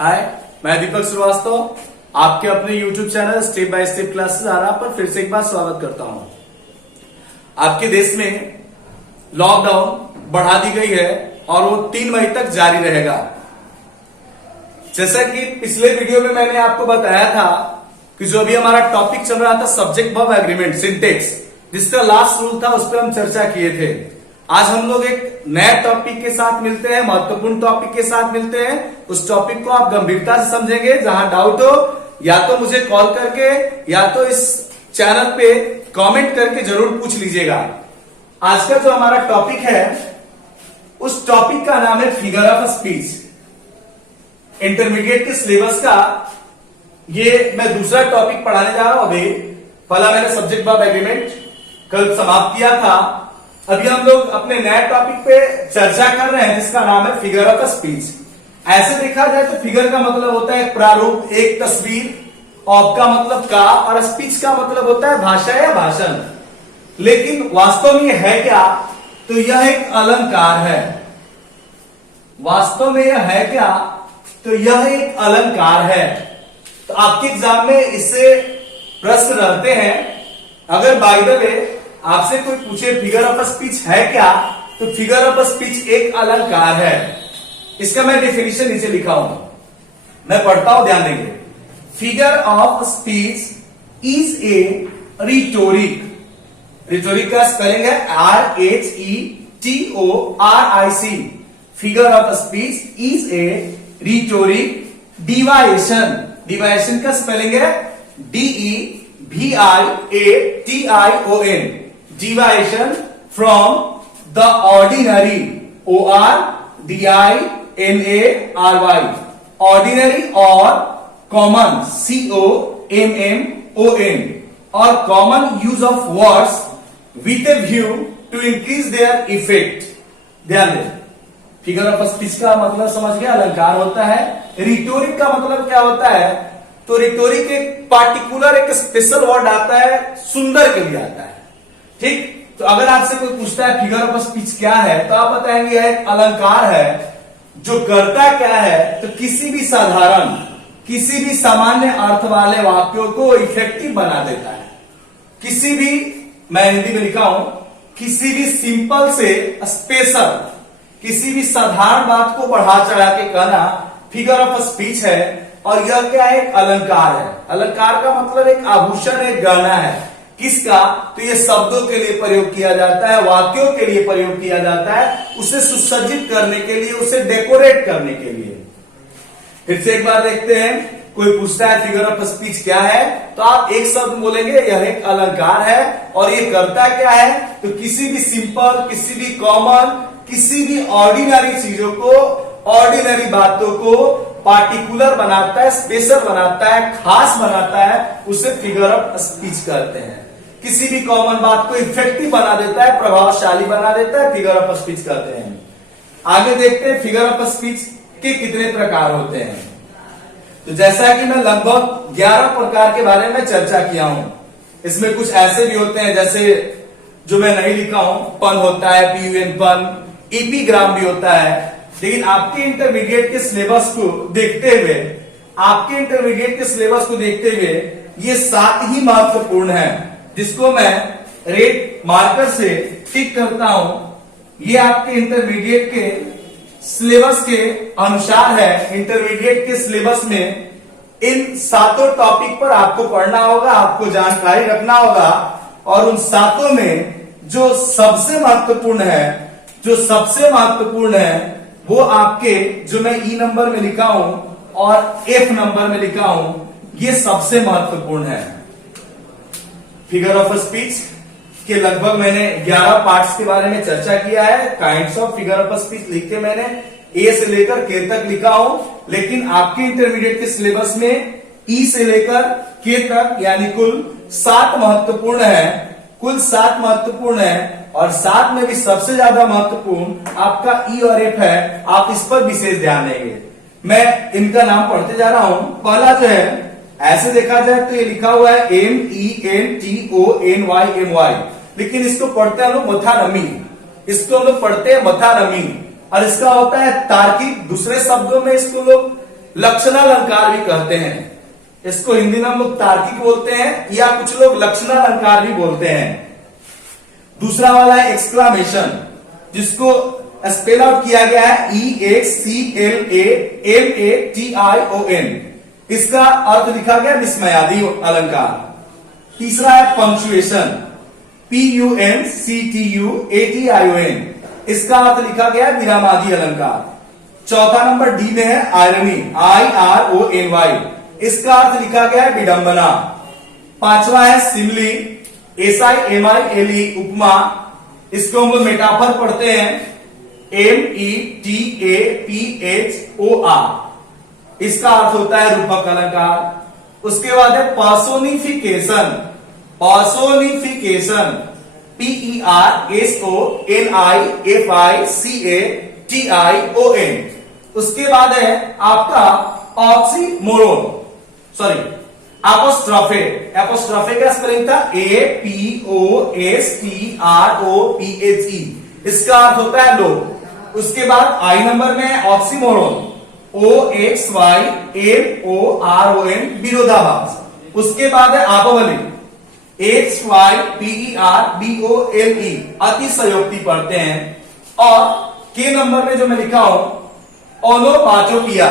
हाय, मैं दीपक श्रीवास्तव आपके अपने YouTube channel step by step classes Arrah पर फिर से एक बार स्वागत करता हूं। आपके देश में लॉकडाउन बढ़ा दी गई है और वो 3 मई तक जारी रहेगा। जैसा कि पिछले वीडियो में मैंने आपको बताया था कि जो अभी हमारा टॉपिक चल रहा था सब्जेक्ट वर्ब एग्रीमेंट सिंटेक्स, जिसका लास्ट रूल था उस पर हम चर्चा किए थे। आज हम लोग एक नए टॉपिक के साथ मिलते हैं, महत्वपूर्ण टॉपिक के साथ मिलते हैं। उस टॉपिक को आप गंभीरता से समझेंगे। जहां डाउट हो या तो मुझे कॉल करके या तो इस चैनल पे कमेंट करके जरूर पूछ लीजिएगा। आज का जो हमारा टॉपिक है उस टॉपिक का नाम है फिगर ऑफ स्पीच। इंटरमीडिएट के सिलेबस का ये मैं दूसरा टॉपिक पढ़ाने जा रहा हूं। अभी पहला मैंने सब्जेक्ट वर्ब एग्रीमेंट कल समाप्त किया था। अभी हम लोग अपने नए टॉपिक पे चर्चा कर रहे हैं जिसका नाम है फिगर ऑफ स्पीच। ऐसे देखा जाए तो फिगर का मतलब होता है एक प्रारूप, एक तस्वीर। ऑफ का मतलब का और स्पीच का मतलब होता है भाषा या भाषण। लेकिन वास्तव में यह है क्या? तो यह एक अलंकार है। वास्तव में यह है क्या? तो यह एक अलंकार है। तो आपके एग्जाम में इससे प्रश्न रहते हैं। अगर बाय द वे आपसे कोई पूछे फिगर ऑफ स्पीच है क्या, तो फिगर ऑफ स्पीच एक अलंकार है। इसका मैं डेफिनेशन नीचे लिखा हूं, मैं पढ़ता हूं, ध्यान देंगे। Figure of speech is a rhetoric. Rhetoric का स्पेलिंग है RHETORIC। Figure of speech is a rhetoric deviation. Deviation का स्पेलिंग है DEVIATION। Deviation from the ordinary, ORDINARY, ordinary or common, COMMON, or common use of words with a view to increase their effect। ध्यान दें, figure of speech का मतलब समझ गया, अलंकार होता है। रिटोरिक का मतलब क्या होता है? तो रिटोरिक एक पार्टिकुलर एक स्पेशल वर्ड आता है, सुंदर के लिए आता है। ठीक, तो अगर आपसे कोई पूछता है फिगर ऑफ स्पीच क्या है, तो आप बताएंगे यह एक अलंकार है जो करता क्या है, तो किसी भी साधारण, किसी भी सामान्य अर्थ वाले वाक्यों को इफेक्टिव बना देता है। किसी भी, मैं हिंदी में लिखा हूं, किसी भी सिंपल से स्पेशल, किसी भी साधारण बात को बढ़ा चढ़ा के कहना फिगर ऑफ स्पीच है। और यह क्या है? एक अलंकार है। अलंकार का मतलब एक आभूषण, एक गहना है। किसका? तो ये शब्दों के लिए प्रयोग किया जाता है, वाक्यों के लिए प्रयोग किया जाता है, उसे सुसज्जित करने के लिए, उसे डेकोरेट करने के लिए। फिर से एक बार देखते हैं, कोई पूछता है फिगर ऑफ स्पीच क्या है, तो आप एक शब्द बोलेंगे यह एक अलंकार है। और ये करता क्या है? तो किसी भी सिंपल, किसी भी कॉमन, किसी भी ऑर्डिनरी चीजों को, ऑर्डिनरी बातों को पार्टिकुलर बनाता है, स्पेशल बनाता है, खास बनाता है, उसे फिगर ऑफ स्पीच कहते हैं। किसी भी कॉमन बात को इफेक्टिव बना देता है, प्रभावशाली बना देता है, फिगर ऑफ स्पीच कहते हैं। आगे देखते हैं फिगर ऑफ स्पीच के कितने प्रकार होते हैं। तो जैसा कि मैं लगभग 11 प्रकार के बारे में चर्चा किया हूं। इसमें कुछ ऐसे भी होते हैं जैसे जो मैं नहीं लिखा हूं, पन होता है, PUN पन, एपिग्राम भी होता है। लेकिन आपके इंटरमीडिएट के सिलेबस को देखते हुए, आपके इंटरमीडिएट के सिलेबस को देखते हुए ये 7 ही महत्वपूर्ण है, जिसको मैं रेड मार्कर से टिक करता हूं। ये आपके इंटरमीडिएट के सिलेबस के अनुसार है। इंटरमीडिएट के सिलेबस में इन 7 टॉपिक पर आपको पढ़ना होगा, आपको जानकारी रखना होगा। और उन 7 में जो सबसे महत्वपूर्ण है, जो सबसे महत्वपूर्ण है वो आपके, जो मैं E नंबर में लिखा हूं और F नंबर में लिखा हूं, ये सबसे महत्वपूर्ण है। फिगर ऑफ स्पीच के लगभग मैंने 11 पार्ट्स के बारे में चर्चा किया है। Kinds of figure of speech लिख के मैंने A से लेकर K तक लिखा हूं। लेकिन आपके इंटरमीडिएट के सिलेबस में E से लेकर K तक यानी कुल 7 महत्वपूर्ण है। कुल 7 महत्वपूर्ण है। और 7 में भी सबसे ज्यादा महत्वपूर्ण आपका E और F है। आप इस पर विशेष ध्यान देंगे। मैं इनका नाम पढ़ते जा रहा हूं। पहला जो है, ऐसे देखा जाए तो ये लिखा हुआ है MENTONYMY, लेकिन इसको पढ़ते हैं हम लोग मथानमी। इसको लोग पढ़ते हैं मथानमी और इसका होता है तार्किक। दूसरे शब्दों में इसको लोग लक्षणालंकार भी कहते हैं। इसको हिंदी में हम लोग तार्किक बोलते हैं या कुछ लोग लक्षणालंकार भी बोलते हैं। दूसरा वाला है एक्सक्लामेशन, जिसको स्पेल आउट किया गया है EXCLAMATION। इसका अर्थ लिखा गया विस्मयादि अलंकार। तीसरा है पंक्चुएशन, PUNCTUATION। इसका अर्थ लिखा गया है विरामादि अलंकार। चौथा नंबर डी में है आयरनी, IRONY। इसका अर्थ लिखा गया है विडंबना। पांचवा है सिमली, SIMILE उपमा। इसको हम लोग मेटाफर पढ़ते हैं, METAPHOR। इसका अर्थ होता है रूपक अलंकार। उसके बाद है पर्सोनिफिकेशन, पर्सोनिफिकेशन PERSONIFICATION। उसके बाद है आपका ऑक्सीमोरोन, सॉरी एपोस्ट्रोफे। एपोस्ट्रोफे का स्पेलिंग था APOSTROPHE। इसका अर्थ होता है लोग। उसके बाद आई नंबर में ऑक्सीमोरोन, OXYMORON, विरोधाभास। उसके बाद है आपवली, HYPERBOLE, अतिशयोक्ति पढ़ते हैं। और के नंबर में जो मैं लिखा हूं ओनोमाटोपिया,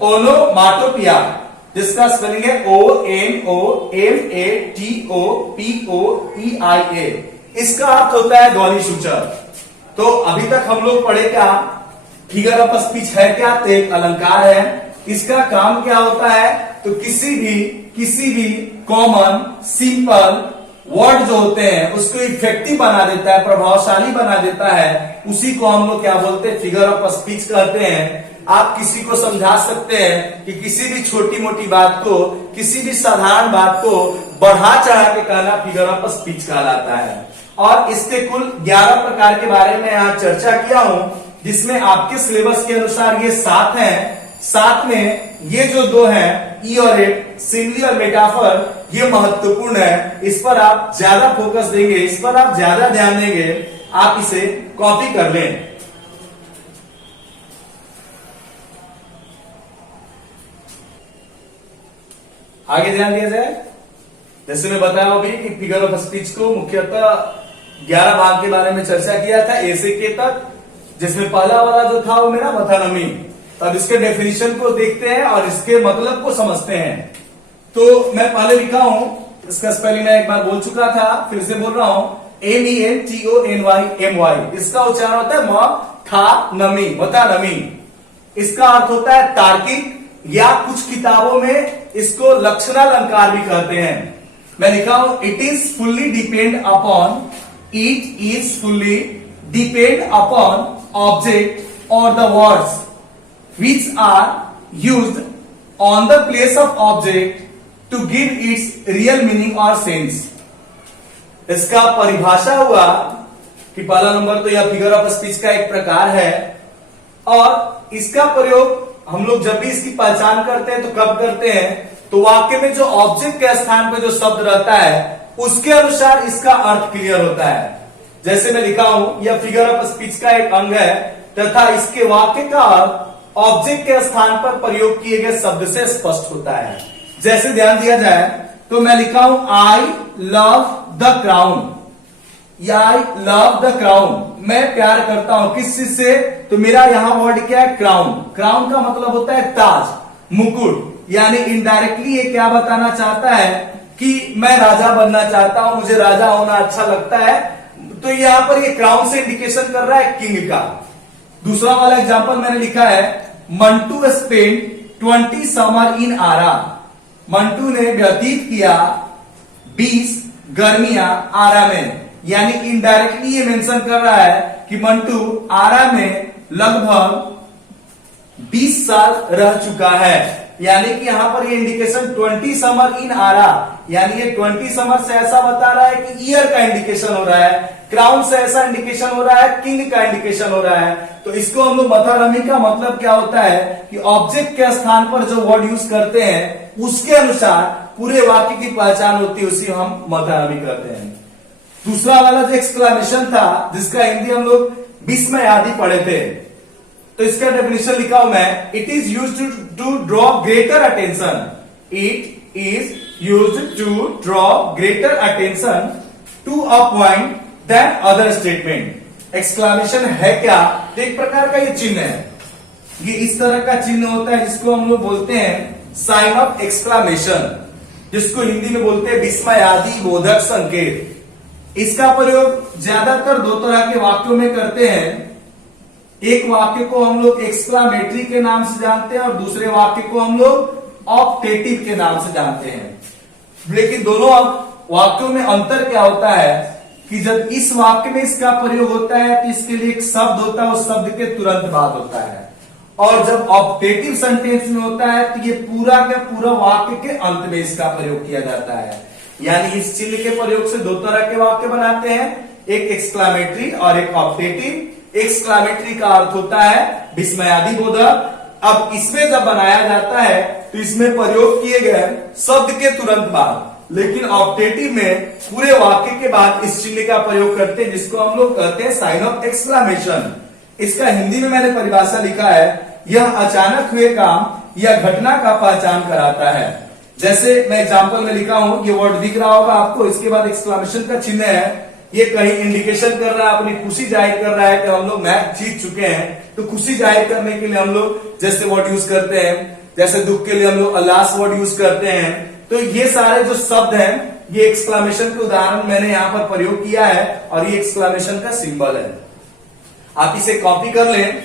ओनोमाटोपिया, जिसका स्पेलिंग है ONOMATOPOEIA। इसका अर्थ होता है ध्वनि सूचक। तो अभी तक हम लोग पढ़े क्या, फिगर ऑफ स्पीच है क्या, तो एक अलंकार है। इसका काम क्या होता है, तो किसी भी कॉमन सिंपल वर्ड जो होते हैं उसको इफेक्टिव बना देता है, प्रभावशाली बना देता है। उसी को हम लोग क्या बोलते हैं, फिगर ऑफ स्पीच कहते हैं। आप किसी को समझा सकते हैं कि किसी भी छोटी मोटी बात को, किसी भी साधारण बात को बढ़ा चढ़ा के कहना फिगर ऑफ स्पीच कहलाता है। और इसके कुल 11 प्रकार के बारे में यहाँ चर्चा किया हूं, जिसमें आपके सिलेबस के अनुसार ये 7 हैं। साथ में ये जो 2 हैं, ई और एट, सिमली और मेटाफर, ये महत्वपूर्ण है। इस पर आप ज्यादा फोकस देंगे, इस पर आप ज्यादा ध्यान देंगे। आप इसे कॉपी कर लें। आगे ध्यान दिया जाए, जैसे मैं बताया अभी कि फिगर ऑफ स्पीच को मुख्यतः 11 भाग के बारे में चर्चा किया था, ए से के तक, जिसमें पहला वाला जो था वो मेरा मथानमी। अब इसके डेफिनेशन को देखते हैं और इसके मतलब को समझते हैं। तो मैं पहले लिखा हूं, इसका स्पेलिंग मैं एक बार बोल चुका था, फिर से बोल रहा हूं, MENTONYMY। इसका उच्चारण होता है मथानमी, मथानमी। इसका अर्थ होता है तार्किक, या कुछ किताबों में इसको लक्षणालंकार भी कहते हैं। मैं लिखा हूं, it is fully depend upon, it is fully depend upon object और the words which are used on the place of object to give its real meaning or sense। इसका परिभाषा हुआ कि पहला नंबर तो यह फिगर ऑफ स्पीच का एक प्रकार है, और इसका प्रयोग हम लोग जब भी इसकी पहचान करते हैं तो कब करते हैं, तो वाक्य में जो ऑब्जेक्ट के स्थान पर जो शब्द रहता है उसके अनुसार इसका अर्थ क्लियर होता है। जैसे मैं लिखा हूं, यह फिगर ऑफ स्पीच का एक अंग है तथा इसके वाक्य का अर्थ ऑब्जेक्ट के स्थान पर प्रयोग किए गए शब्द से स्पष्ट होता है। जैसे ध्यान दिया जाए तो मैं लिखा हूं, I love the crown, I love the crown, मैं प्यार करता हूं किस चीज से, तो मेरा यहां वर्ड क्या है, क्राउन। क्राउन का मतलब होता है ताज, मुकुट। यानी इनडायरेक्टली ये क्या बताना चाहता है कि मैं राजा बनना चाहता हूं, मुझे राजा होना अच्छा लगता है। तो यहां पर ये क्राउन से इंडिकेशन कर रहा है किंग का। दूसरा वाला एग्जांपल मैंने लिखा है, मंटू स्पेंड 20 समर इन आरा। मंटू ने व्यतीत किया 20 गर्मियां आरा में। यानी इनडायरेक्टली ये मेंशन कर रहा है कि मंटू आरा में लगभग 20 साल रह चुका है। यानी कि यहां पर ये इंडिकेशन 20 समर इन आरा, यानी ये 20 समर से ऐसा बता रहा है कि ईयर का इंडिकेशन हो रहा है, क्राउन से ऐसा इंडिकेशन हो रहा है, किंग का इंडिकेशन हो रहा है। तो इसको हम लोग मथानमी का मतलब क्या होता है कि ऑब्जेक्ट के स्थान पर जो वर्ड यूज करते हैं उसके अनुसार पूरे वाक्य की पहचान होती है, उसी हम मथानमी कहते हैं। दूसरा वाला जो एक्सक्लेमेशन था, जिसका हिंदी हम लोग विस्मय आदि पढ़े थे, तो इसका डेफिनेशन लिखा हूं मैं, it is use to draw greater attention, it is use to draw greater attention to a point than other statement. Exclamation है क्या? तो एक प्रकार का ये चिन्ह है, ये इस तरह का चिन्ह होता है जिसको हम लोग बोलते हैं साइन ऑफ एक्सक्लामेशन, जिसको हिंदी में बोलते हैं विस्मयादि बोधक संकेत। इसका प्रयोग ज्यादातर दो तरह के वाक्यों में करते हैं। एक वाक्य को हम लोग एक्सक्लामेटरी के नाम से जानते हैं और दूसरे वाक्य को हम लोग ऑप्टेटिव के नाम से जानते हैं। लेकिन दोनों वाक्यों में अंतर क्या होता है कि जब इस वाक्य में इसका प्रयोग होता है तो इसके लिए एक शब्द होता है, उस शब्द के तुरंत बाद होता है, और जब ऑप्टेटिव सेंटेंस में होता है तो ये पूरा का पूरा वाक्य के अंत में इसका प्रयोग किया जाता है। यानी इस चिन्ह के प्रयोग से दो तरह के वाक्य बनाते हैं, एक एक्सक्लामेटरी और एक ऑप्टेटिव। एक्सक्लामेटरी का अर्थ होता है विस्मयादि बोधक। अब इसमें जब बनाया जाता है तो इसमें प्रयोग किए गए शब्द के तुरंत बाद, लेकिन ऑप्टेटिव में पूरे वाक्य के बाद इस चिन्ह का प्रयोग करते हैं, जिसको हम लोग कहते हैं साइन ऑफ एक्सक्लामेशन। इसका हिंदी में मैंने परिभाषा लिखा है, यह अचानक हुए काम या घटना का पहचान कराता है। जैसे मैं एग्जांपल में लिखा हूं, ये वर्ड दिख रहा होगा आपको, इसके बाद एक्सक्लामेशन का चिन्ह है। ये कहीं इंडिकेशन कर रहा है, अपनी खुशी जाहिर कर रहा है कि हम लोग मैच जीत चुके हैं। तो खुशी जाहिर करने के लिए हम लोग जैसे वर्ड यूज करते हैं, जैसे दुख के लिए हम लोग अलास वर्ड यूज करते हैं। तो ये सारे जो शब्द हैं ये एक्सक्लामेशन के उदाहरण मैंने यहां पर प्रयोग किया है और ये एक्सक्लामेशन का सिंबल है। आप इसे कॉपी कर लें।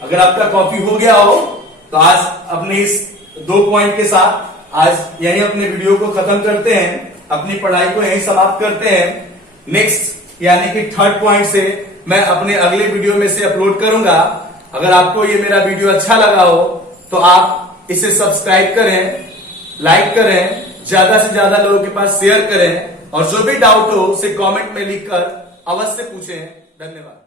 अगर आपका कॉपी हो गया हो तो आज अपने इस 2 पॉइंट के साथ आज यही अपने वीडियो को खत्म करते हैं, अपनी पढ़ाई को यही समाप्त करते हैं। नेक्स्ट यानी कि 3rd पॉइंट से मैं अपने अगले वीडियो में से अपलोड करूंगा। अगर आपको ये मेरा वीडियो अच्छा लगा हो तो आप इसे सब्सक्राइब करें, लाइक करें, ज्यादा से ज्यादा लोगों के पास शेयर करें, और जो भी डाउट हो उसे कमेंट में लिखकर अवश्य पूछें। धन्यवाद।